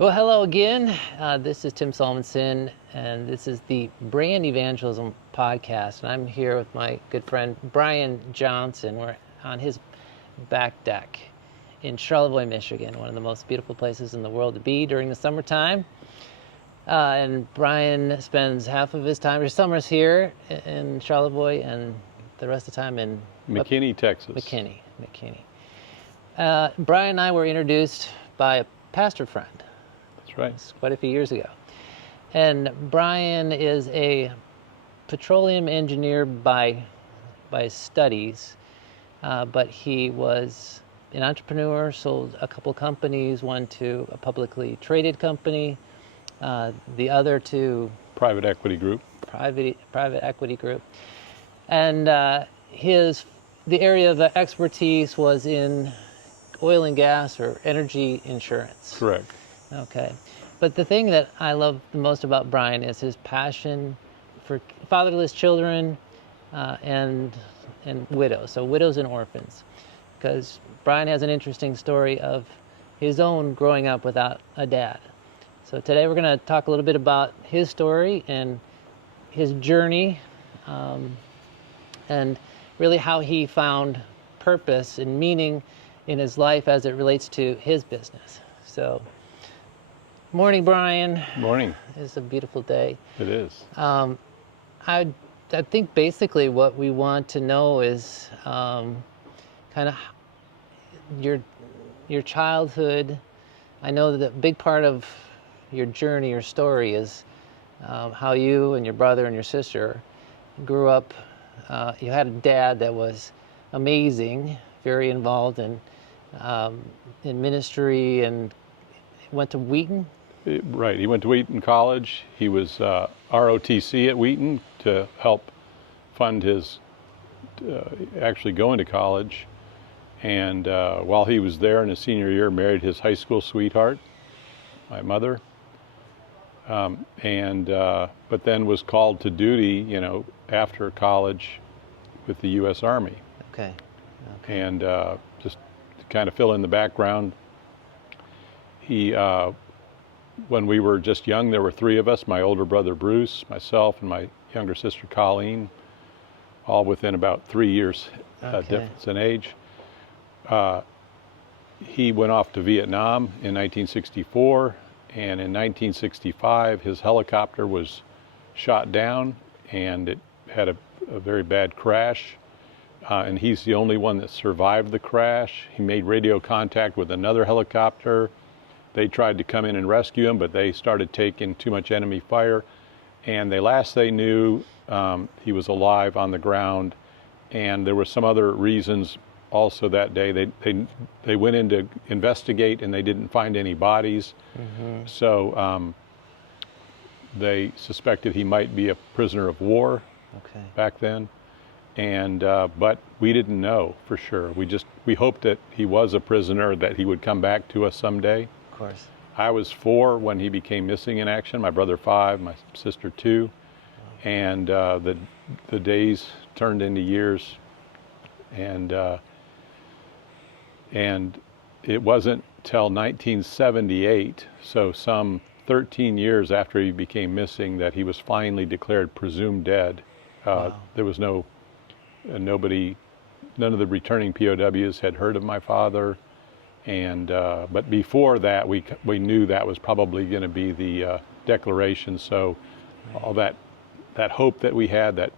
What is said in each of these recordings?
Well, hello again. This is Tim Salmonson, and this is the Brand Evangelism podcast. And I'm here with my good friend Bryan Johnson. We're on his back deck in Charlevoix, Michigan, one of the most beautiful places in the world to be during the summertime. And Bryan spends half of his summers here in Charlevoix, and the rest of the time in McKinney, Texas. McKinney. Bryan and I were introduced by a pastor friend. That's right. It's quite a few years ago. And Bryan is a petroleum engineer by studies, but he was an entrepreneur, sold a couple companies, one to a publicly traded company, the other to Private equity group. Private equity group. And the area of the expertise was in oil and gas or energy insurance. Correct. Okay. But the thing that I love the most about Bryan is his passion for fatherless children and widows, so widows and orphans. Because Bryan has an interesting story of his own growing up without a dad. So today we're going to talk a little bit about his story and his journey and really how he found purpose and meaning in his life as it relates to his business. So, morning, Bryan. Morning. It's a beautiful day. It is. I think basically what we want to know is kind of your childhood. I know that a big part of your journey, your story is how you and your brother and your sister grew up. You had a dad that was amazing, very involved in ministry, and went to Wheaton. Right. He went to Wheaton College. He was ROTC at Wheaton to help fund his actually going to college. And while he was there in his senior year, married his high school sweetheart, my mother. But then was called to duty, after college with the U.S. Army. Okay. And just to kind of fill in the background, he, when we were just young, there were three of us: my older brother Bruce, myself, and my younger sister Colleen, all within about 3 years difference in age. He went off to Vietnam in 1964, and in 1965 his helicopter was shot down, and it had a very bad crash. And he's the only one that survived the crash. He made radio contact with another helicopter. They tried to come in and rescue him, but they started taking too much enemy fire. And last they knew, he was alive on the ground. And there were some other reasons also that day. They went in to investigate, and they didn't find any bodies. Mm-hmm. So they suspected he might be a prisoner of war back then. And but we didn't know for sure. We hoped that he was a prisoner, that he would come back to us someday. Of course. I was 4 when he became missing in action. My brother 5, my sister 2, and the days turned into years. And it wasn't till 1978, so some 13 years after he became missing, that he was finally declared presumed dead. Wow. There was none of the returning POWs had heard of my father, and but before that we knew that was probably going to be the declaration. So all that hope that we had, that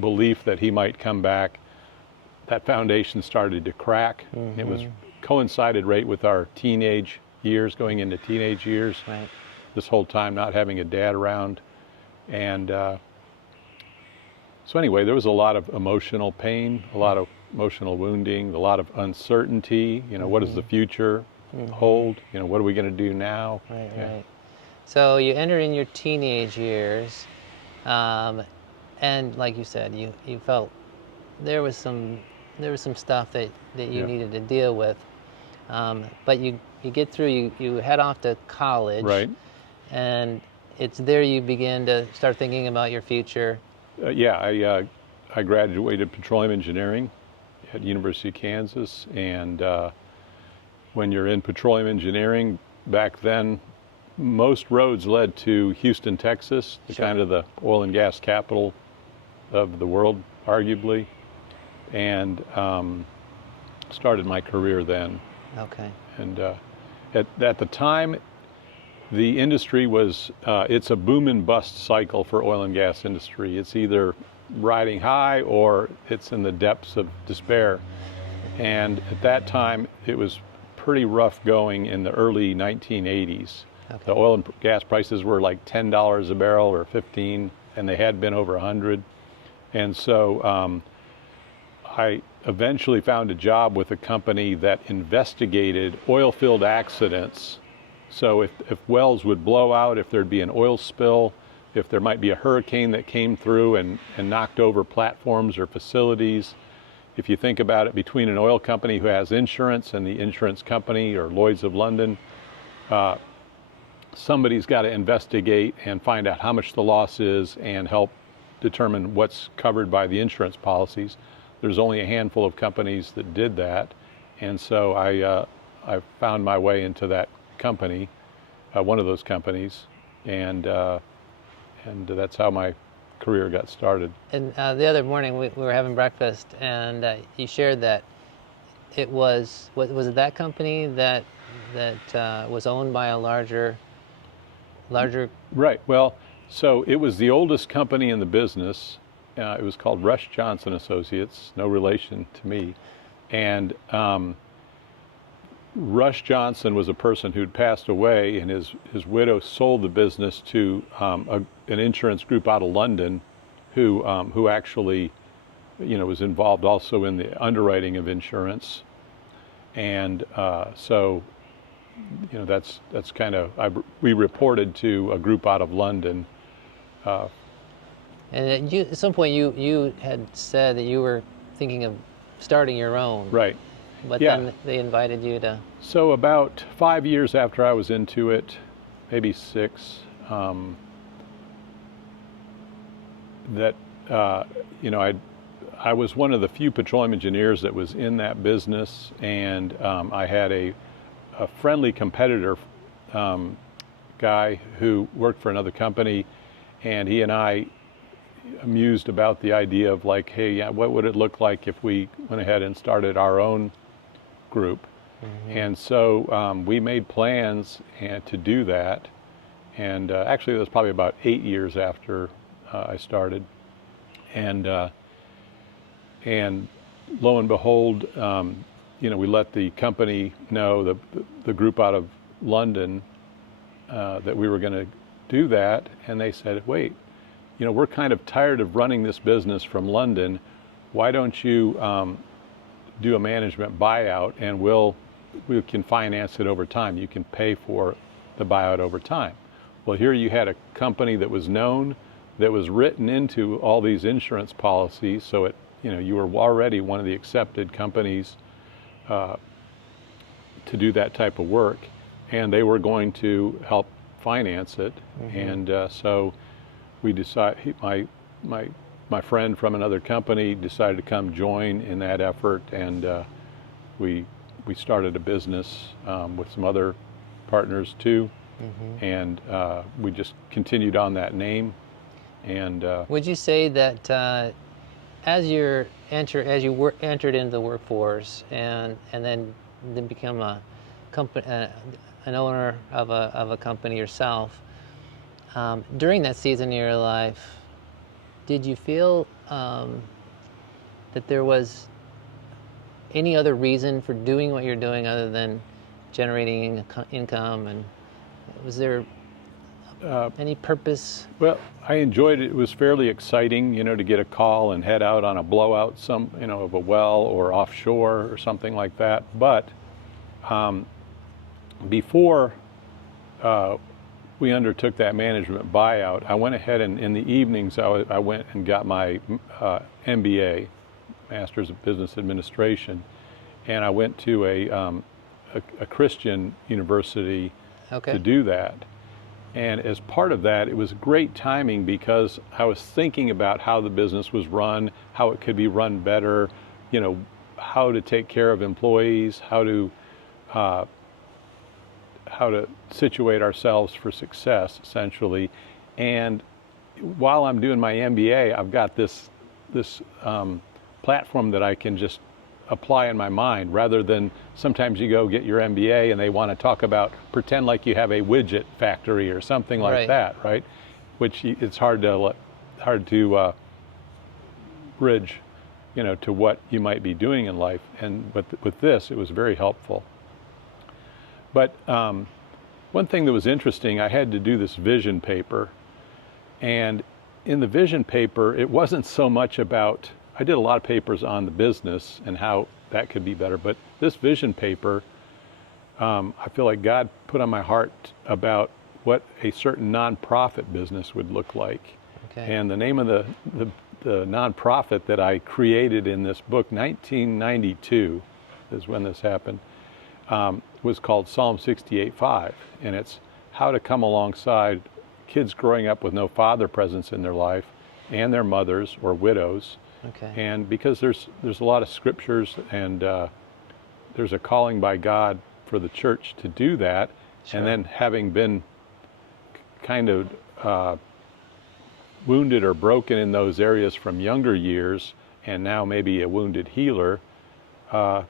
belief that he might come back, that foundation started to crack. Mm-hmm. It was coincided right with our teenage years, going into teenage years. Right. This whole time not having a dad around, and so anyway, there was a lot of emotional pain, a lot of emotional wounding, a lot of uncertainty. What does the future hold? What are we going to do now? Right. So you enter in your teenage years, and like you said, you felt there was some stuff that you needed to deal with, but you get through. You head off to college, right? And it's there you begin to start thinking about your future. I graduated petroleum engineering at University of Kansas, and when you're in petroleum engineering, back then most roads led to Houston, Texas, Sure. kind of the oil and gas capital of the world, arguably, and started my career then. Okay. And at the time, the industry was, it's a boom and bust cycle for oil and gas industry. It's either riding high or it's in the depths of despair. And at that time, it was pretty rough going in the early 1980s. Okay. The oil and gas prices were like $10 a barrel or 15, and they had been over 100. And so I eventually found a job with a company that investigated oil-filled accidents. So if wells would blow out, if there'd be an oil spill, if there might be a hurricane that came through and knocked over platforms or facilities. If you think about it, between an oil company who has insurance and the insurance company or Lloyd's of London, somebody's got to investigate and find out how much the loss is and help determine what's covered by the insurance policies. There's only a handful of companies that did that, and so I found my way into that company, one of those companies, and that's how my career got started. And the other morning we were having breakfast, and you shared that it was it that company that was owned by a larger. Right. Well, so it was the oldest company in the business. It was called Bryan Johnson Associates, no relation to me, and Bryan Johnson was a person who'd passed away, and his widow sold the business to an insurance group out of London, who actually, was involved also in the underwriting of insurance, and so, that's kind of we reported to a group out of London. And at some point you had said that you were thinking of starting your own. Right. But Yeah. then they invited you to. So about 5 years after I was into it, maybe 6, I was one of the few petroleum engineers that was in that business, and I had a friendly competitor guy who worked for another company, and he and I amused about the idea of like, hey, what would it look like if we went ahead and started our own group? Mm-hmm. And so we made plans to do that, and actually it was probably about 8 years after I started, and lo and behold, we let the company know, the group out of London, that we were going to do that, and they said, wait, we're kind of tired of running this business from London. Why don't you do a management buyout, and we can finance it over time. You can pay for the buyout over time. Well, here you had a company that was known, that was written into all these insurance policies, so you were already one of the accepted companies to do that type of work, and they were going to help finance it. Mm-hmm. And so we decided, my friend from another company decided to come join in that effort, and we started a business with some other partners too. Mm-hmm. And we just continued on that name. And would you say that as you entered into the workforce and then become a company, an owner of a company yourself, during that season in your life, did you feel that there was any other reason for doing what you're doing other than generating income? And was there any purpose? Well, I enjoyed it. It was fairly exciting, to get a call and head out on a blowout, of a well or offshore or something like that. But before we undertook that management buyout, I went ahead and in the evenings I went and got my MBA, Master's of Business Administration, and I went to a Christian university to do that. And as part of that, it was great timing because I was thinking about how the business was run, how it could be run better, how to take care of employees, how to situate ourselves for success, essentially. And while I'm doing my MBA, I've got this platform that I can just apply in my mind, rather than sometimes you go get your MBA and they want to talk about, pretend like you have a widget factory or something like Right. that, right? Which it's hard to bridge, to what you might be doing in life. And with this, it was very helpful. But one thing that was interesting, I had to do this vision paper, and in the vision paper, it wasn't so much about, I did a lot of papers on the business and how that could be better, but this vision paper, I feel like God put on my heart about what a certain nonprofit business would look like. Okay. And the name of the nonprofit that I created in this book, 1992 is when this happened, was called Psalm68Five, and it's how to come alongside kids growing up with no father presence in their life, and their mothers or widows. Okay. And because there's a lot of scriptures, and there's a calling by God for the church to do that. Sure. And then having been kind of wounded or broken in those areas from younger years, and now maybe a wounded healer, God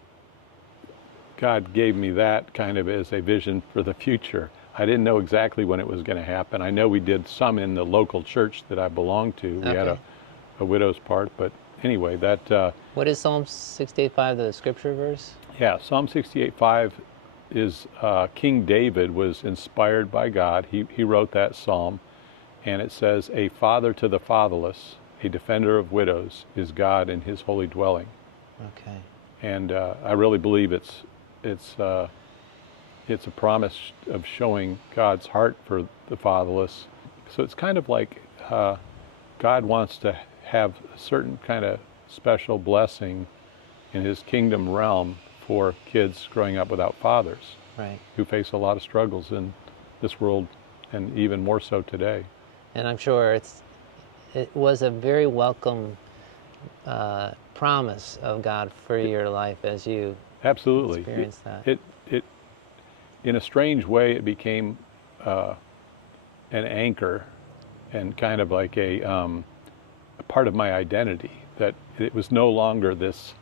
gave me that kind of as a vision for the future. I didn't know exactly when it was going to happen. I know we did some in the local church that I belonged to. We had a widow's part, but anyway, that... What is Psalm 68:5, the scripture verse? Yeah, Psalm 68:5 is King David was inspired by God. He wrote that psalm, and it says, "A father to the fatherless, a defender of widows, is God in his holy dwelling." Okay. And I really believe it's a promise of showing God's heart for the fatherless. So it's kind of like God wants to have a certain kind of special blessing in his kingdom realm for kids growing up without fathers, Right. who face a lot of struggles in this world, and even more so today. And I'm sure it was a very welcome promise of God for your life as you Absolutely. experienced that. It in a strange way, it became an anchor and kind of like a part of my identity, that it was no longer this,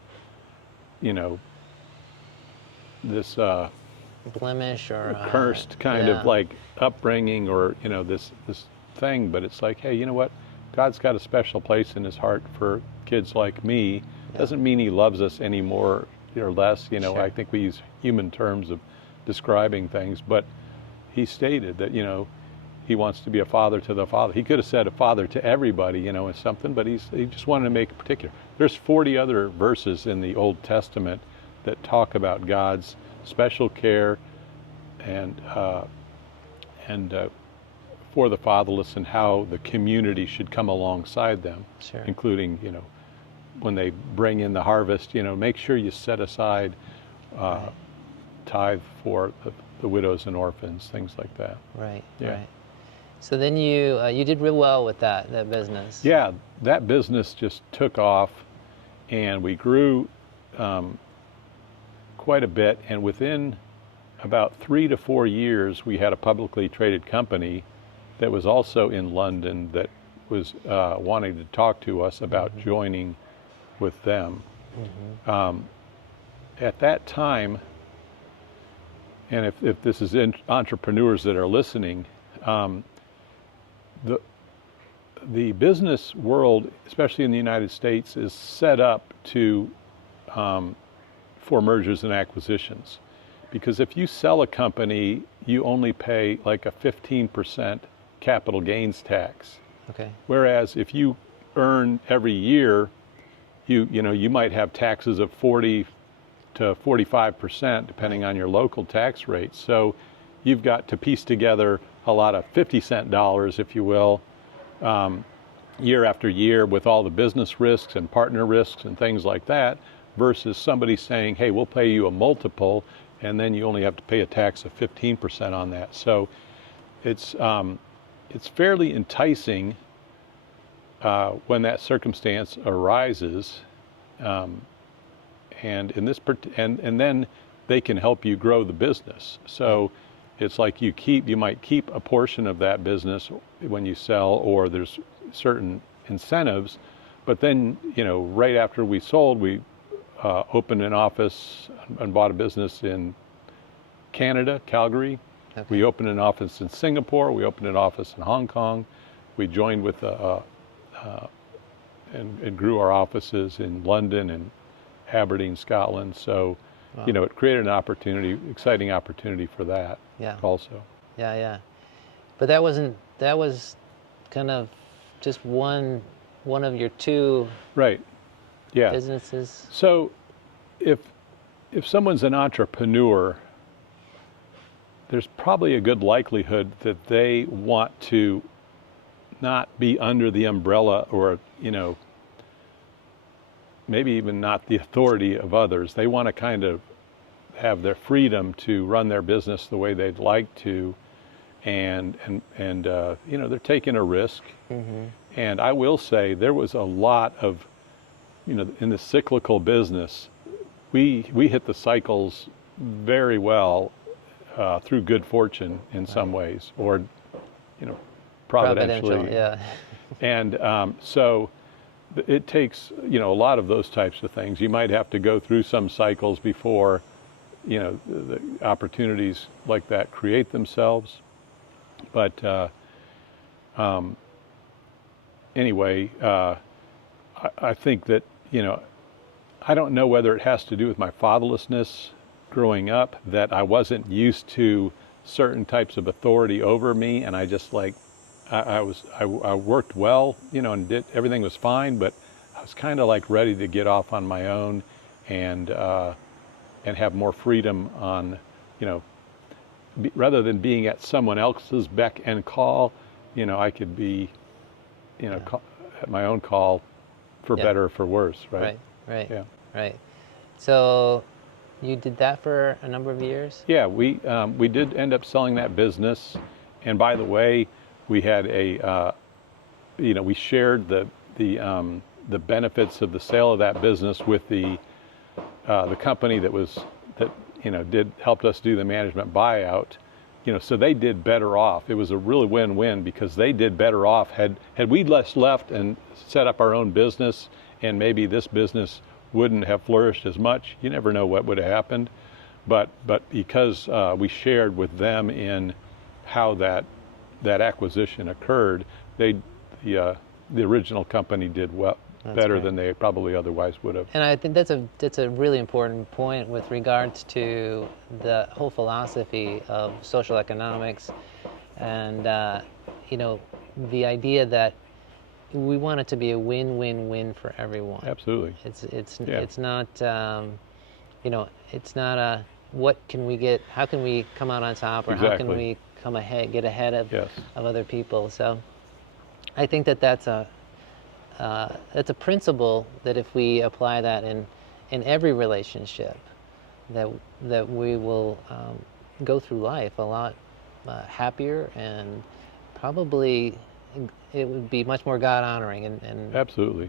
this Blemish or cursed kind of like upbringing, or this thing, but it's like, hey, you know what? God's got a special place in his heart for kids like me. Doesn't mean he loves us any more or less. Sure. I think we use human terms of describing things, but he stated that he wants to be a father to the father. He could have said a father to everybody, or something, but he just wanted to make it particular. There's 40 other verses in the Old Testament that talk about God's special care and for the fatherless, and how the community should come alongside them. Sure. Including, when they bring in the harvest, make sure you set aside tithe for the widows and orphans, things like that. Right. Yeah. Right. So then you did real well with that business. Yeah, that business just took off, and we grew quite a bit. And within about 3 to 4 years, we had a publicly traded company that was also in London that was wanting to talk to us about joining with them. At that time, and if this is entrepreneurs that are listening, the business world, especially in the United States, is set up for mergers and acquisitions. Because if you sell a company, you only pay like a 15% capital gains tax. Okay. Whereas if you earn every year, you might have taxes of 40 to 45%, depending on your local tax rate. So you've got to piece together a lot of 50-cent dollars, if you will, year after year, with all the business risks and partner risks and things like that, versus somebody saying, hey, we'll pay you a multiple, and then you only have to pay a tax of 15% on that. So it's fairly enticing when that circumstance arises, and then they can help you grow the business. So It's like you might keep a portion of that business when you sell, or there's certain incentives, but then, right after we sold, we opened an office and bought a business in Canada, Calgary. Okay. We opened an office in Singapore. We opened an office in Hong Kong. We joined with and grew our offices in London and Aberdeen, Scotland. So, Wow. it created an exciting opportunity for that. Yeah. Also. Yeah. But that was kind of just one of your two Right. Yeah. businesses. So, if someone's an entrepreneur, there's probably a good likelihood that they want to not be under the umbrella, or, maybe even not the authority of others. They want to kind of have their freedom to run their business the way they'd like to, and they're taking a risk. Mm-hmm. And I will say there was a lot of, in the cyclical business, we hit the cycles very well through good fortune in some ways, or providentially. Yeah. And so it takes a lot of those types of things. You might have to go through some cycles before the opportunities like that create themselves. But anyway, I think that I don't know whether it has to do with my fatherlessness growing up, that I wasn't used to certain types of authority over me, and I just I worked well, and did everything was fine, but I was kind of like ready to get off on my own and have more freedom on, rather than being at someone else's beck and call, I could be, at my own call, for better or for worse, right? Right. Yeah. Right. So you did that for a number of years? Yeah, we did end up selling that business, and by the way, we had we shared the benefits of the sale of that business with the company that helped us do the management buyout. So they did better off. It was a really win-win, because they did better off. Had we left and set up our own business, and maybe this business wouldn't have flourished as much. You never know what would have happened. But because we shared with them in how that acquisition occurred, the original company did better great. than they probably otherwise would have. And I think that's a really important point with regards to the whole philosophy of social economics, and the idea that we want it to be a win-win-win for everyone. Absolutely. It's not it's not a what can we get, how can we come out on top, or how can we get ahead of other people. So I think that's a principle that if we apply that in every relationship, that we will go through life a lot happier, and probably it would be much more God honoring and absolutely.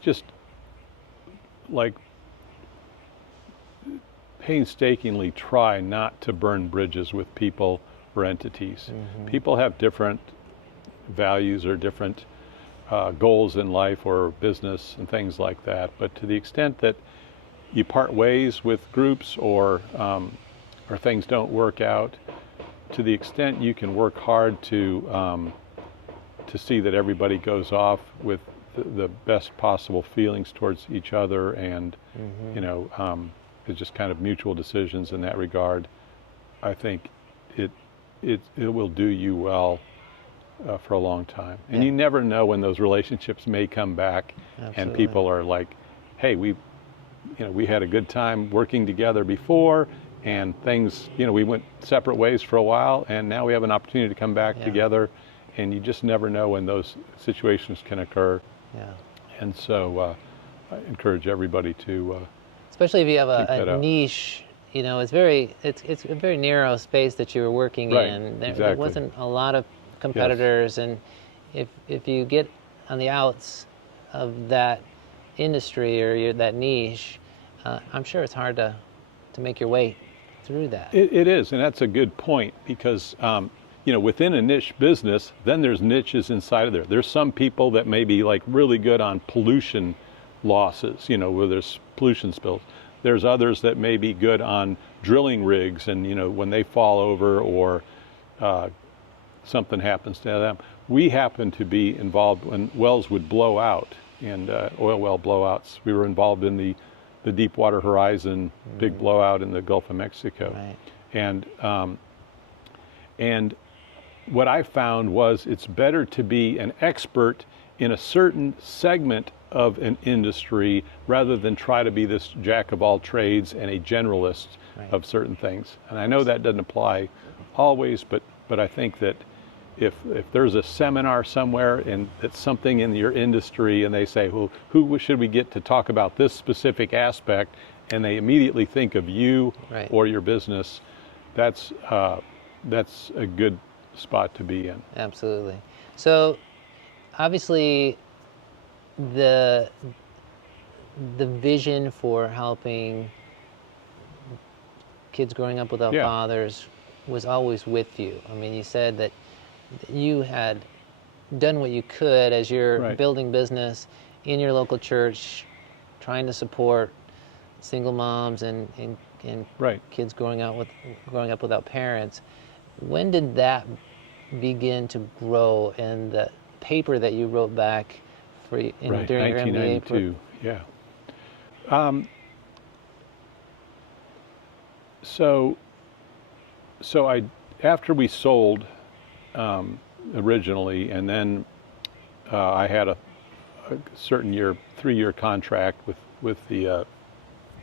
Just like painstakingly try not to burn bridges with people or entities. Mm-hmm. People have different values or different goals in life or business and things like that. But to the extent that you part ways with groups, or things don't work out, to the extent you can work hard to see that everybody goes off with the best possible feelings towards each other, and it's just kind of mutual decisions in that regard. I think it will do you well for a long time. And you never know when those relationships may come back. Absolutely. And people are like, hey, we had a good time working together before, and things, we went separate ways for a while, and now we have an opportunity to come back together, and you just never know when those situations can occur. Yeah. And so I encourage everybody to especially if you have a niche, it's a very narrow space that you were working in. There wasn't a lot of competitors, and if you get on the outs of that industry or that niche, I'm sure it's hard to make your way through that. It is, and that's a good point, because within a niche business, then there's niches inside of there. There's some people that may be like really good on pollution losses, where there's pollution spills. There's others that may be good on drilling rigs, and when they fall over or something happens to them. We happen to be involved when wells would blow out, and oil well blowouts. We were involved in the Deepwater Horizon big blowout in the Gulf of Mexico. Right. And what I found was it's better to be an expert in a certain segment of an industry rather than try to be this jack of all trades and a generalist of certain things. And I know that doesn't apply always, but I think that if there's a seminar somewhere and it's something in your industry and they say, well, who should we get to talk about this specific aspect, and they immediately think of you or your business, that's a good spot to be in. Absolutely. So obviously the vision for helping kids growing up without fathers was always with you. I mean, you said that you had done what you could as you're building business in your local church, trying to support single moms and kids growing up without parents. When did that begin to grow? And the paper that you wrote back during your MBA? 1992. So I, after we sold originally, and then I had a certain 3-year contract with the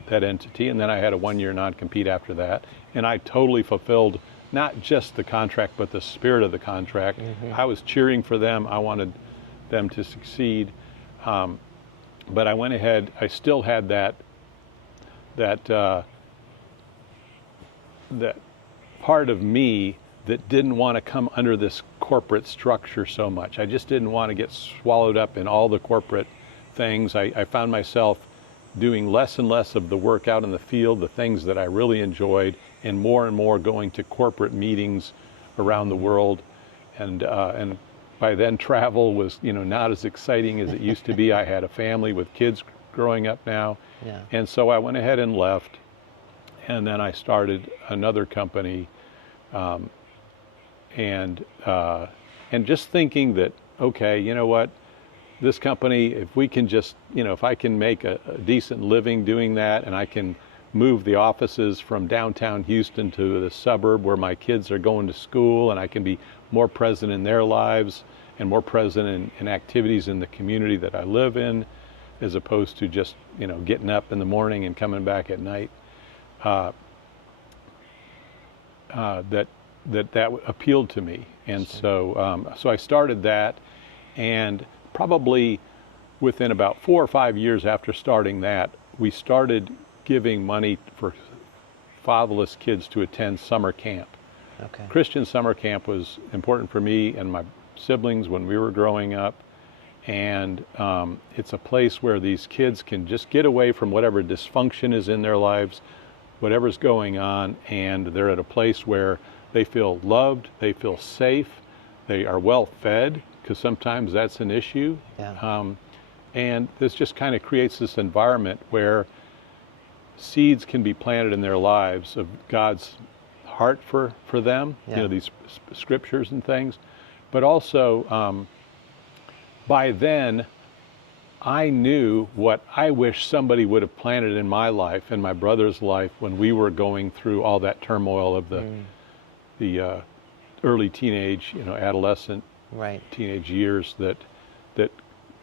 that entity, and then I had a 1-year non-compete after that, and I totally fulfilled not just the contract but the spirit of the contract. I was cheering for them. I wanted them to succeed, but I went ahead. I still had that part of me that didn't want to come under this corporate structure so much. I just didn't want to get swallowed up in all the corporate things. I found myself doing less and less of the work out in the field, the things that I really enjoyed, and more going to corporate meetings around the world. And by then travel was not as exciting as it used to be. I had a family with kids growing up now. And so I went ahead and left, and then I started another company, and just thinking that, okay, you know what, this company, if we can just, if I can make a decent living doing that, and I can move the offices from downtown Houston to the suburb where my kids are going to school, and I can be more present in their lives and more present in activities in the community that I live in, as opposed to just, getting up in the morning and coming back at night, that appealed to me. And so I started that, and probably within about 4 or 5 years after starting that, we started giving money for fatherless kids to attend summer camp. Christian summer camp was important for me and my siblings when we were growing up, and it's a place where these kids can just get away from whatever dysfunction is in their lives, whatever's going on, and they're at a place where they feel loved, they feel safe, they are well fed, because sometimes that's an issue. And this just kind of creates this environment where seeds can be planted in their lives of God's heart for them, these scriptures and things. But also, by then, I knew what I wish somebody would have planted in my life and my brother's life when we were going through all that turmoil of the early teenage, adolescent, teenage years that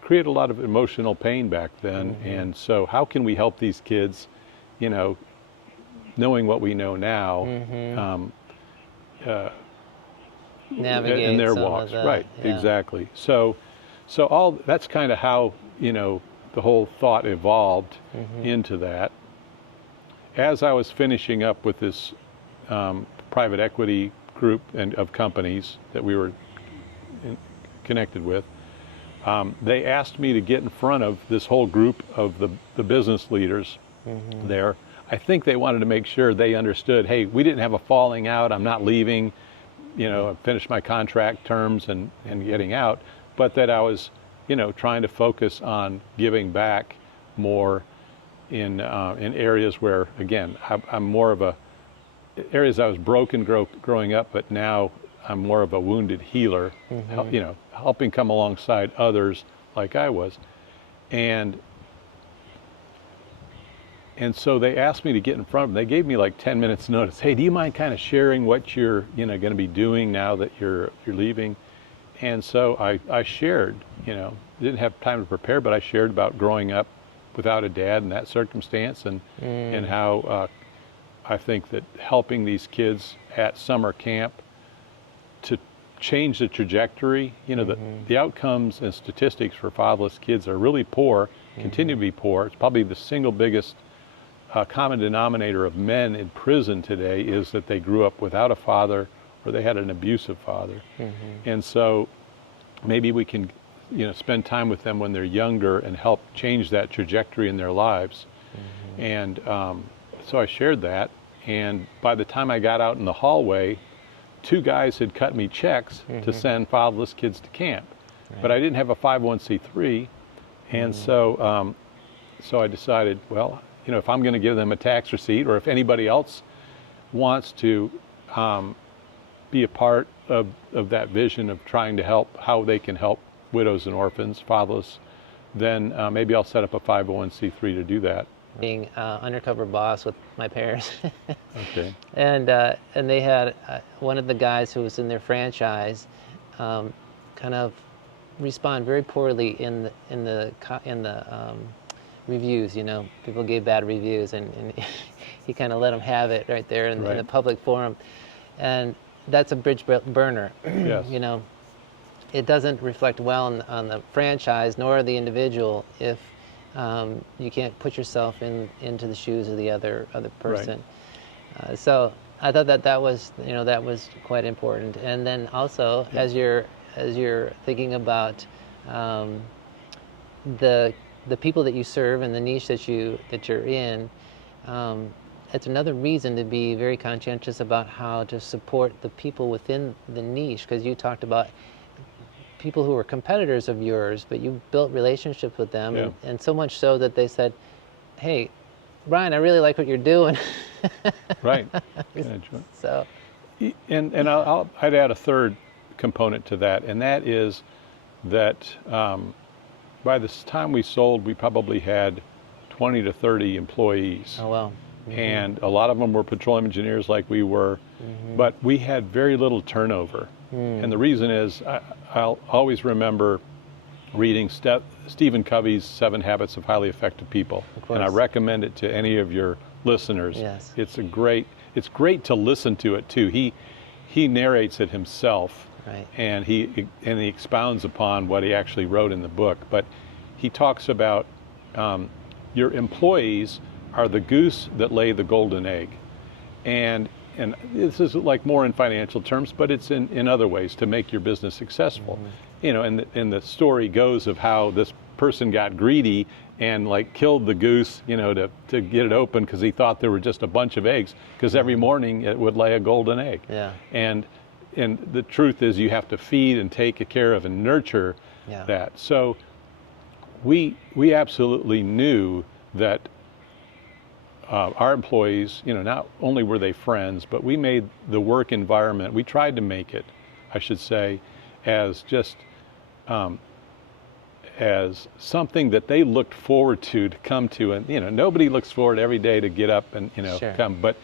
create a lot of emotional pain back then. And so how can we help these kids, knowing what we know now, navigate in their some walks? of that. Exactly. So all that's kind of how, the whole thought evolved into that. As I was finishing up with this private equity group and of companies that we were connected with, they asked me to get in front of this whole group of the business leaders there. I think they wanted to make sure they understood, hey, we didn't have a falling out, I'm not leaving, I finished my contract terms and getting out, but that I was, trying to focus on giving back more in areas where, again, I'm more of areas I was broken growing up, but now I'm more of a wounded healer, helping come alongside others like I was. And so they asked me to get in front of them. They gave me like 10 minutes notice. Hey, do you mind kind of sharing what you're going to be doing now that you're leaving? And so I shared, didn't have time to prepare, but I shared about growing up without a dad in that circumstance, and how I think that helping these kids at summer camp to change the trajectory, the outcomes and statistics for fatherless kids are really poor, continue to be poor. It's probably the single biggest common denominator of men in prison today is that they grew up without a father or they had an abusive father. And so maybe we can spend time with them when they're younger and help change that trajectory in their lives. And so I shared that, and by the time I got out in the hallway, 2 guys had cut me checks to send fatherless kids to camp. But I didn't have a 501c3, and so I decided, well, if I'm going to give them a tax receipt, or if anybody else wants to be a part of that vision of trying to help, how they can help widows and orphans, fatherless, then maybe I'll set up a 501c3 to do that. Being undercover boss with my parents. Okay. And they had one of the guys who was in their franchise kind of respond very poorly in the reviews. People gave bad reviews, and he kind of let them have it right there in the public forum, and that's a bridge burner. Yes. It doesn't reflect well on the franchise nor the individual if you can't put yourself into the shoes of the other person. Right. So I thought that was quite important. And then also, as you're thinking about the people that you serve and the niche that you're in, it's another reason to be very conscientious about how to support the people within the niche, because you talked about people who were competitors of yours, but you built relationships with them, and so much so that they said, hey, Bryan, I really like what you're doing. Right. So, and I'd add a third component to that, and that is that by the time we sold, we probably had 20 to 30 employees. Oh, wow. And a lot of them were petroleum engineers like we were, but we had very little turnover. And the reason is I'll always remember reading Stephen Covey's 7 Habits of Highly Effective People, and I recommend it to any of your listeners. Yes. It's great to listen to it too. He narrates it himself, right, and he expounds upon what he actually wrote in the book. But he talks about your employees are the goose that lay the golden egg, and this is like more in financial terms, but it's in other ways to make your business successful. And the story goes of how this person got greedy and like killed the goose, to get it open because he thought there were just a bunch of eggs, because every morning it would lay a golden egg. Yeah. And the truth is you have to feed and take care of and nurture that. So we absolutely knew that our employees, not only were they friends, but we made the work environment, we tried to make it, I should say, as just as something that they looked forward to come to. And nobody looks forward every day to get up and come, but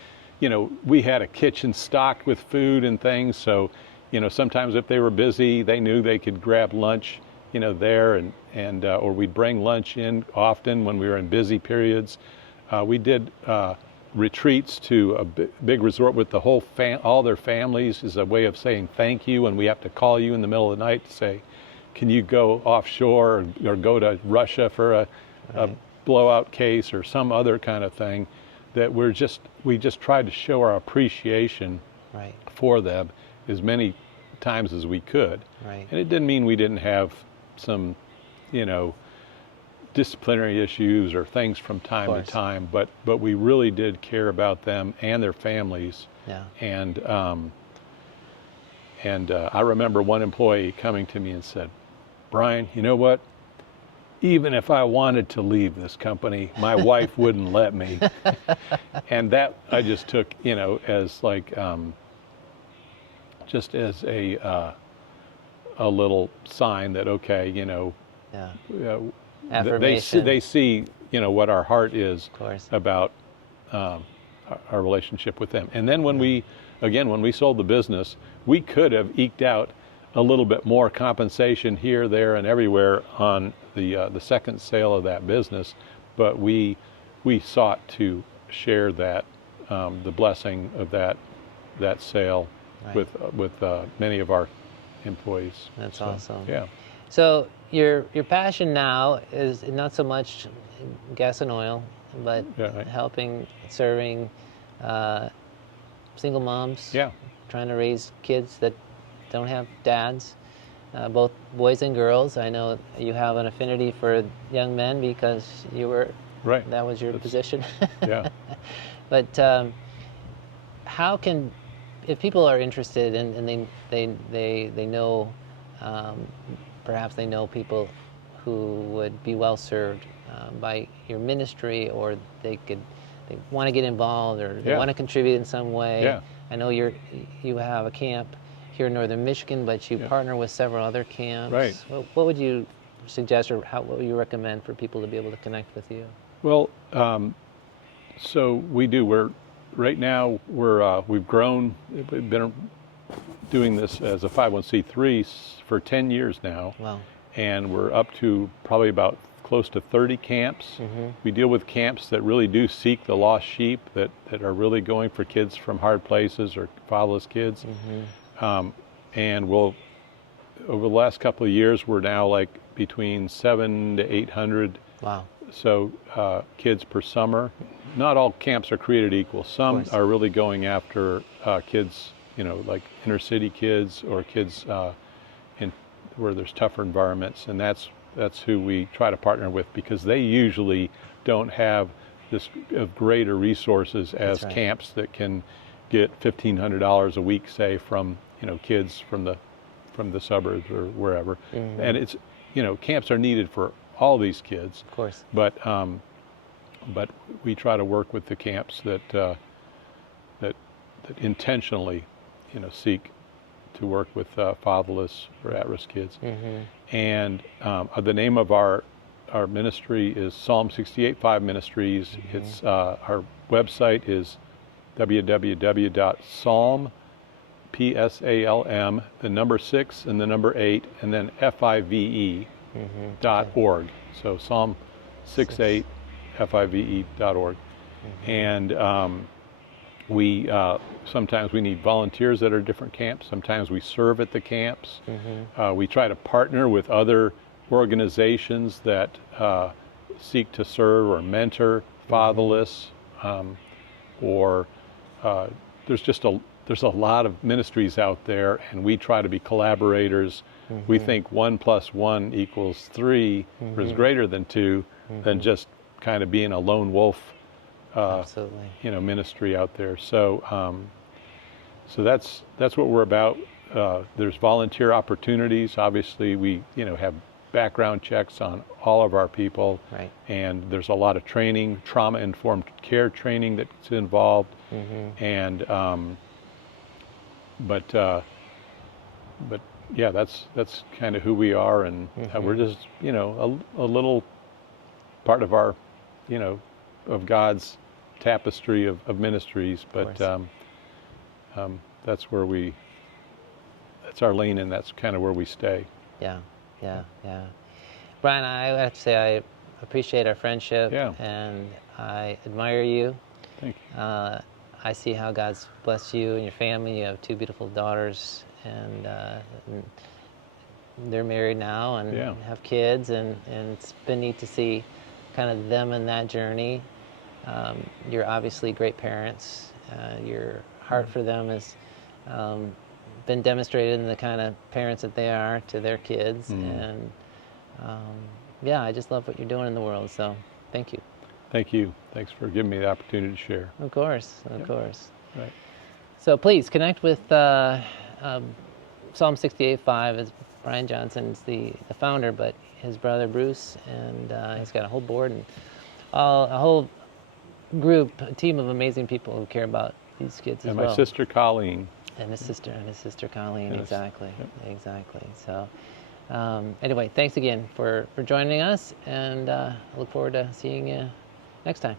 we had a kitchen stocked with food and things, so sometimes if they were busy, they knew they could grab lunch there, and or we'd bring lunch in often when we were in busy periods. We did retreats to a big resort with the whole all their families as a way of saying thank you, and we have to call you in the middle of the night to say, can you go offshore or go to Russia for a blowout case or some other kind of thing, that we just tried to show our appreciation for them as many times as we could. And it didn't mean we didn't have some disciplinary issues or things from time to time, but we really did care about them and their families. Yeah. And I remember one employee coming to me and said, "Bryan, you know what? Even if I wanted to leave this company, my wife wouldn't let me." And that I just took, as like, just as a little sign that, okay, Affirmation. they see, what our heart is Of course. about our relationship with them. And then when we sold the business, we could have eked out a little bit more compensation here, there, and everywhere on the second sale of that business, but we sought to share that the blessing of that sale with many of our employees. That's awesome. Yeah. So your passion now is not so much gas and oil, but helping, serving single moms. Yeah. Trying to raise kids that don't have dads, both boys and girls. I know you have an affinity for young men because you were that was your position. Yeah. But how can, if people are interested and they know, perhaps they know people who would be well served by your ministry, or they want to get involved, or they want to contribute in some way. Yeah. I know you have a camp here in northern Michigan, but you partner with several other camps. Right. What would you suggest, or what would you recommend for people to be able to connect with you? Well, so we do. We've grown. We've been doing this as a 501c3 for 10 years now. Wow. And we're up to probably about close to 30 camps. Mm-hmm. We deal with camps that really do seek the lost sheep, that are really going for kids from hard places or fatherless kids. Mm-hmm. And over the last couple of years, we're now like between 700 to 800. Wow. So kids per summer. Not all camps are created equal. Some are really going after kids, like inner city kids, or kids where there's tougher environments, and that's who we try to partner with, because they usually don't have this greater resources as camps that can get $1,500 a week, say, from kids from the suburbs or wherever. Mm-hmm. And it's camps are needed for all these kids, of course, but we try to work with the camps that intentionally seek to work with fatherless or at-risk kids. Mm-hmm. And the name of our ministry is Psalm68Five Ministries. Mm-hmm. It's our website is www.psalm, PSALM, the number 6 and the number 8, and then FIVE .org. So Psalm68FIVE.org. Mm-hmm. And we sometimes we need volunteers that are different camps. Sometimes we serve at the camps. Mm-hmm. We try to partner with other organizations that seek to serve or mentor fatherless, or there's a lot of ministries out there, and we try to be collaborators. Mm-hmm. We think 1 + 1 = 3, or is greater than 2, than just kind of being a lone wolf. Absolutely. Ministry out there. So so that's what we're about. There's volunteer opportunities. Obviously, we have background checks on all of our people, right. And there's a lot of training, trauma-informed care training that's involved. Mm-hmm. And but yeah, that's kind of who we are, and we're just a little part of our of God's tapestry of ministries, but that's our lane, and that's kind of where we stay. Yeah. Bryan, I have to say I appreciate our friendship, and I admire you. Thank you. I see how God's blessed you and your family. You have 2 beautiful daughters, and they're married now and have kids, and it's been neat to see kind of them in that journey. You're obviously great parents. Your heart for them has been demonstrated in the kind of parents that they are to their kids, and yeah, I just love what you're doing in the world. So thank you. Thank you. Thanks for giving me the opportunity to share. Of course, of course. Right. So please connect with Psalm68Five. As Bryan Johnson is the founder, but his brother Bruce, and he's got a whole board and a whole group, a team of amazing people who care about these kids And as my well. sister Colleen. And his sister Colleen. Yes. Exactly, Yep. exactly. So anyway, thanks again for joining us, and I look forward to seeing you next time.